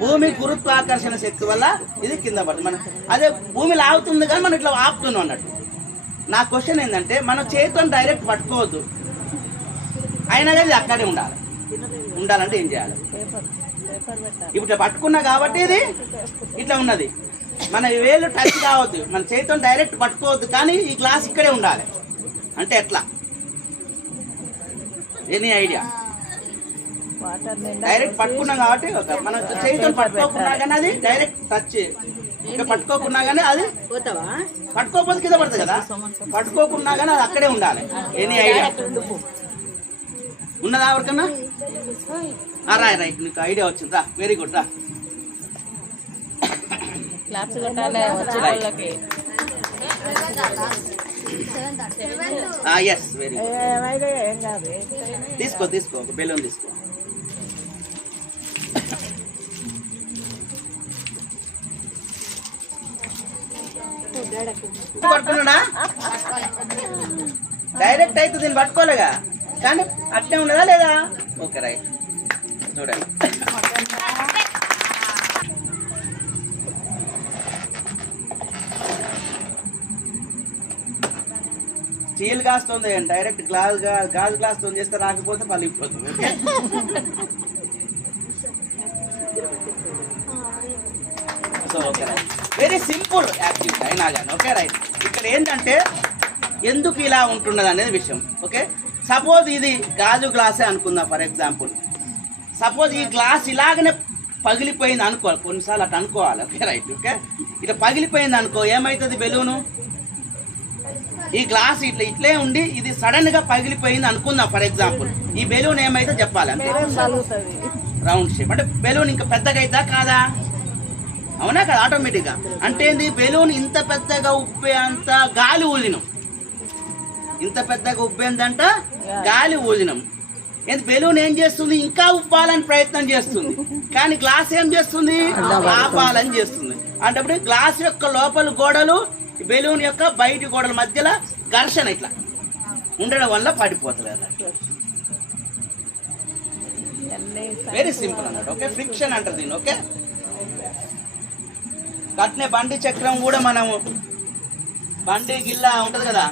భూమి గురుత్వాకర్షణ శక్తి వల్ల ఇది కింద పడుతుంది. మనం అదే భూమి లాగుతుంది కానీ మనం ఇట్లా ఆపుతున్నాం అన్నట్టు. నా క్వశ్చన్ ఏంటంటే మనం చేతితో డైరెక్ట్ పట్టుకోవద్దు, అయినా కానీ అక్కడే ఉండాలంటే ఏం చేయాలి? ఇప్పుడు పట్టుకున్నా కాబట్టి ఇది ఇట్లా ఉన్నది, మన వేలు టచ్ కావద్దు, మన చేతితో డైరెక్ట్ పట్టుకోవద్దు, కానీ ఈ గ్లాస్ ఇక్కడే ఉండాలి అంటే ఎట్లా? Any idea? డైరెక్ట్ పట్టుకున్నాం కాబట్టి మన చేతితో పట్టుకోకున్నా కానీ అది డైరెక్ట్ టచ్, ఇంకా పట్టుకోకున్నా కానీ అది పట్టుకోకపోతే కింద పడుతుంది కదా, పట్టుకోకున్నా కానీ అది అక్కడే ఉండాలి. ఎనీ ఐడియా ఉన్నదా ఎవరికన్నా? రైట్, నీకు ఐడియా వచ్చింది, రా, వెరీ గుడ్, రా. Yes, very good. తీసుకో ఒక బెలూన్ తీసుకో. పట్టుకున్నాడా? డైరెక్ట్ అయితే దీన్ని పట్టుకోలేగా, కానీ అట్లే ఉన్నదా లేదా? Okay, right. చూడండి, స్టీల్ గ్లాస్ తో డైరెక్ట్ గాజు గ్లాస్ తో చేస్తే రాకపోతే పలిగిపోతుంది. So okay, right, very simple activity అయినా కానీ. Okay, right. ఇక్కడ ఏంటంటే ఎందుకు ఇలా ఉంటున్నది అనేది విషయం. ఓకే, సపోజ్ ఇది గాజు గ్లాసే అనుకుందాం ఫర్ ఎగ్జాంపుల్. సపోజ్ ఈ గ్లాస్ ఇలాగనే పగిలిపోయింది అనుకో, కొన్నిసార్లు అట్లా అనుకోవాలి. Okay, right. ఓకే, ఇట్లా పగిలిపోయింది అనుకో, ఏమవుతుంది? బెలూను ఈ గ్లాస్ ఇట్లే ఉండి ఇది సడన్ గా పగిలిపోయింది అనుకుందాం ఫర్ ఎగ్జాంపుల్. ఈ బెలూన్ ఏమైతే చెప్పాలి అంటే రౌండ్ షేప్, అంటే బెలూన్ ఇంకా పెద్దగా అవుతా కాదా? అవునా కదా? ఆటోమేటిక్ గా. అంటే ఏంది? బెలూన్ ఇంత పెద్దగా ఉప్పే అంత గాలి ఊదినం, ఇంత పెద్దగా ఉబ్బేందంట గాలి ఊదినం. ఏంది? బెలూన్ ఏం చేస్తుంది? ఇంకా ఉప్పాలని ప్రయత్నం చేస్తుంది, కానీ గ్లాస్ ఏం చేస్తుంది? ఆపాలని చేస్తుంది. అంటే గ్లాస్ యొక్క లోపల గోడలు బెలూన్ యొక్క బయటి గోడల మధ్యలో ఘర్షణ ఇట్లా ఉండడం వల్ల పడిపోతుంది అన్నట్టు. వెరీ సింపుల్ అన్నట్టు. ఓకే, ఫ్రిక్షన్ అంటారు దీన్ని. ఓకే, అట్నే బండి చక్రం కూడా మనము బండి గిల్లా ఉంటది కదా,